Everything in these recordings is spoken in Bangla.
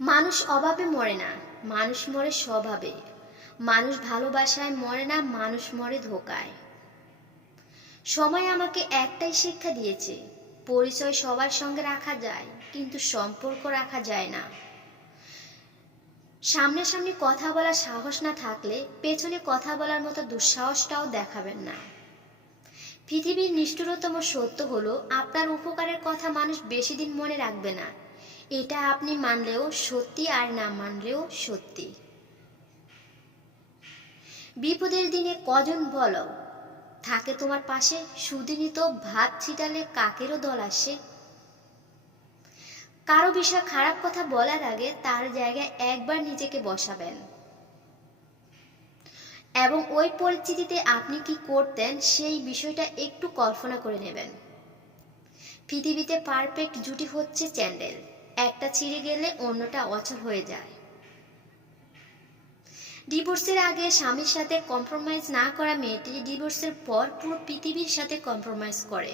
মানুষ অভাবে মরে না, মানুষ মরে স্বভাবে। মানুষ ভালোবাসায় মরে না, মানুষ মরে ধোঁকায়। সময় আমাকে একটাই শিক্ষা দিয়েছে, পরিচয় সবার সঙ্গে রাখা যায়, কিন্তু সম্পর্ক রাখা যায় না। সামনাসামনি কথা বলার সাহস না থাকলে পেছনে কথা বলার মতো দুঃসাহসটাও দেখাবেন না। পৃথিবীর নিষ্ঠুরতম সত্য হলো, আপনার উপকারের কথা মানুষ বেশি দিন মনে রাখবে না। এটা আপনি মানলেও সত্যি, আর না মানলেও সত্যি। বিপদের দিনে কজন বলো থাকে তোমার পাশে, সুদিনই তো ভাত ছিটালে কাকেরও দল আসে। কারো বিষয়ে খারাপ কথা বলার আগে তার জায়গায় একবার নিজেকে বসাবেন, এবং ওই পরিস্থিতিতে আপনি কি করতেন সেই বিষয়টা একটু কল্পনা করে নেবেন। পৃথিবীতে পারফেক্ট জুটি হচ্ছে চ্যান্ডেল, একটা ছিঁড়ে গেলে অন্যটা অচল হয়ে যায়। ডিভোর্সের আগে স্বামীর সাথে কম্প্রোমাইজ না করা মেয়েটি ডিভোর্সের পর পুরো পৃথিবীর সাথে কম্প্রোমাইজ করে।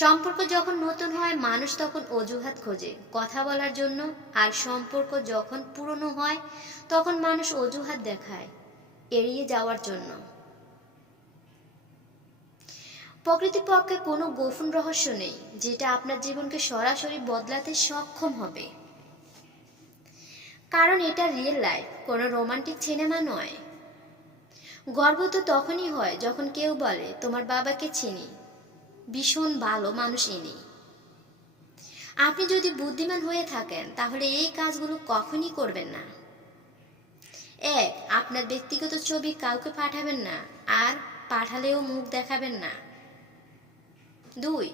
সম্পর্ক যখন নতুন হয় মানুষ তখন অজুহাত খোঁজে কথা বলার জন্য, আর সম্পর্ক যখন পুরনো হয় তখন মানুষ অজুহাত দেখায় এড়িয়ে যাওয়ার জন্য। প্রকৃতপক্ষে কোনো গোপন রহস্য নেই যেটা আপনার জীবনকে সরাসরি বদলাতে সক্ষম হবে, কারণ এটা রিয়েল লাইফ, কোনো রোমান্টিক সিনেমা নয়। গর্ব তো তখনই হয় যখন কেউ বলে তোমার বাবাকে চিনি, ভীষণ ভালো মানুষ ইনি। আপনি যদি বুদ্ধিমান হয়ে থাকেন তাহলে এই কাজগুলো কখনই করবেন না। এক, আপনার ব্যক্তিগত ছবি কাউকে পাঠাবেন না, আর পাঠালেও মুখ দেখাবেন না। দুই,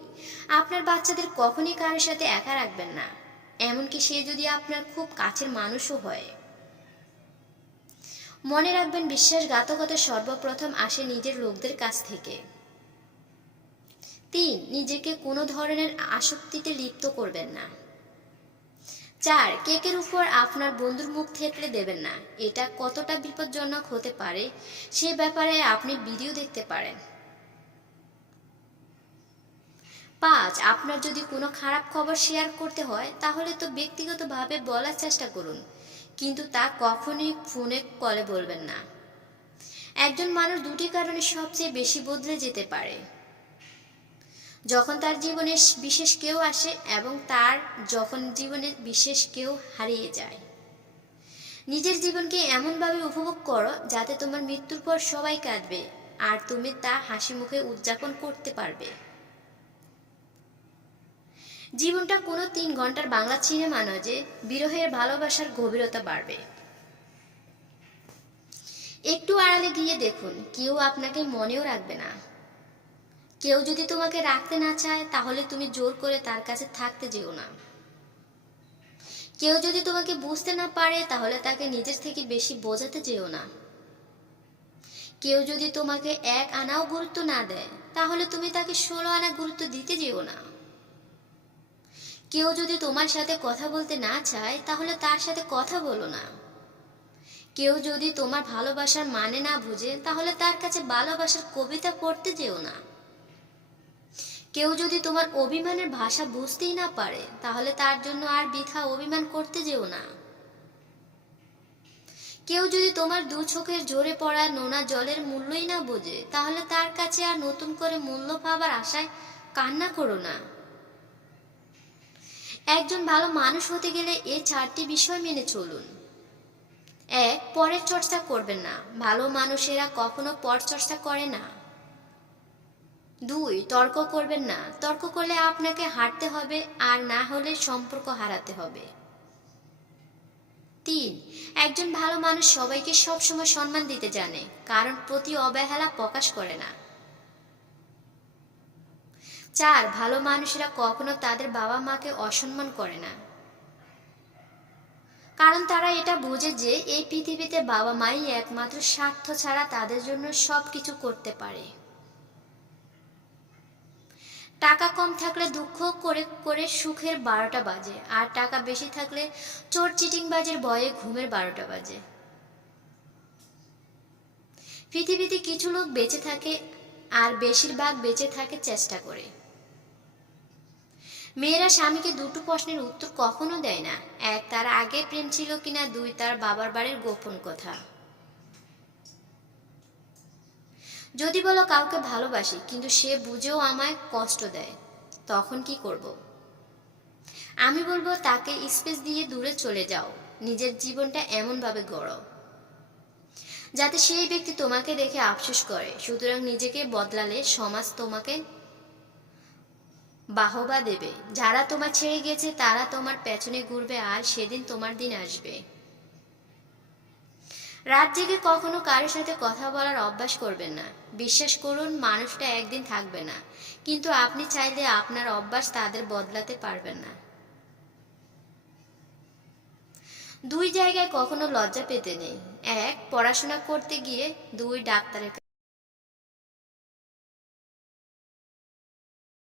আপনার বাচ্চাদের কখনই কারোর সাথে একা রাখবেন না, এমনকি সে যদি আপনার খুব কাছের মানুষও হয়। মনে রাখবেন, বিশ্বাসঘাতকতা সর্বপ্রথম আসে নিজের লোকদের কাছ থেকে। তিন, নিজেকে কোনো ধরনের আসক্তিতে লিপ্ত করবেন না। চার, কেকের উপর আপনার বন্ধুর মুখ থেতলে দেবেন না, এটা কতটা বিপজ্জনক হতে পারে সে ব্যাপারে আপনি ভিডিও দেখতে পারেন। পাঁচ, আপনার যদি কোনো খারাপ খবর শেয়ার করতে হয় তাহলে তো ব্যক্তিগতভাবে বলার চেষ্টা করুন, কিন্তু তা কখনোই ফোনে কলে বলবেন না। একজন মানুষ দুটি কারণে সবচেয়ে বেশি বদলে যেতে পারে: যখন তার জীবনে বিশেষ কেউ আসে, এবং তার যখন জীবনে বিশেষ কেউ হারিয়ে যায়। নিজের জীবনকে এমনভাবে উপভোগ করো যাতে তোমার মৃত্যুর পর সবাই কাঁদবে, আর তুমি তা হাসি মুখে উদযাপন করতে পারবে। জীবনটা কোনো 3 ঘন্টার বাংলা সিনেমা নয় যে বিরহের ভালোবাসার গভীরতা বাড়বে। একটু আড়ালে গিয়ে দেখুন, কেউ আপনাকে মনেও রাখবে না। কেউ যদি তোমাকে রাখতে না চায় তাহলে তুমি জোর করে তার কাছে থাকতে যেও না। কেউ যদি তোমাকে বুঝতে না পারে তাহলে তাকে নিজের থেকে বেশি বোঝাতে যেও না। কেউ যদি তোমাকে 1 আনাও গুরুত্ব না দেয় তাহলে তুমি তাকে 16 আনা গুরুত্ব দিতে যেও না। কেউ যদি তোমার সাথে কথা বলতে না চায় তাহলে তার সাথে কথা বলো না। কেউ যদি তোমার ভালোবাসার মানে না বুঝে তাহলে তার কাছে ভালোবাসার কবিতা পড়তে যেও না। কেউ যদি তোমার অভিমানের ভাষা বুঝতেই না পারে তাহলে তার জন্য আর বৃথা অভিমান করতে যেও না। কেউ যদি তোমার 2 চোখের ঝরে পড়া নোনা জলের মূল্যই না বোঝে তাহলে তার কাছে আর নতুন করে মূল্য পাবার আশায় কান্না করো না। একজন ভালো মানুষ হতে গেলে এই 4টি বিষয় মেনে চলুন। 1, পরের চর্চা করবেন না, ভালো মানুষেরা কখনো পরচর্চা করে না। 2, তর্ক করবেন না, তর্ক করলে আপনাকে হারতে হবে, আর না হলে সম্পর্ক হারাতে হবে। 3, একজন ভালো মানুষ সবাইকে সবসময় সম্মান দিতে জানে, কারণ প্রতি অবহেলা প্রকাশ করে না। 4, ভালো মানুষেরা কখনো তাদের বাবা মাকে অসম্মান করে না, কারণ তারা এটা বোঝে যে এই পৃথিবীতে বাবা মাই একমাত্র স্বার্থ ছাড়া তাদের জন্য সবকিছু করতে পারে। টাকা কম থাকলে দুঃখ করে করে সুখের 12টা বাজে, আর টাকা বেশি থাকলে চোর চিটিংবাজের ভয়ে ঘুমের 12টা বাজে। পৃথিবীতে কিছু লোক বেঁচে থাকে, আর বেশিরভাগ বেঁচে থাকে চেষ্টা করে। মেয়েরা স্বামীকে দুটো প্রশ্নের উত্তর কখনো দেয় না। এক, তার আগে প্রেম ছিল কিনা। দুই, তার বাবার বাড়ির গোপন কথা। যদি বলো কাউকে ভালোবাসি কিন্তু সে বুঝেও আমায় কষ্ট দেয়, তখন কি করব? আমি বলবো তাকে স্পেস দিয়ে দূরে চলে যাও। নিজের জীবনটা এমনভাবে গড়ো যাতে সেই ব্যক্তি তোমাকে দেখে আফসোস করে। সুতরাং নিজেকে বদলালে সমাজ তোমাকে বাহবা দেবে। যারা তোমার ছেড়ে গেছে তারা তোমার পেছনে ঘুরবে, আর সেদিন তোমার দিন আসবে। রাত জেগে কখনো কারোর সাথে কথা বলার অভ্যাস করবেন না। বিশ্বাস করুন, মানুষটা একদিন থাকবে না, কিন্তু আপনি চাইলে আপনার অভ্যাস তাদের বদলাতে পারবেন না। দুই জায়গায় কখনো লজ্জা পেতে নেই। এক, পড়াশোনা করতে গিয়ে। দুই, ডাক্তারের